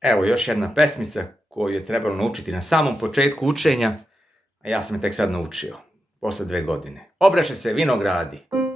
Evo još jedna pesmica koju je trebalo naučiti na samom početku učenja, a ja sam je tek sad naučio, posle 2 godine. Obraše se vinogradi.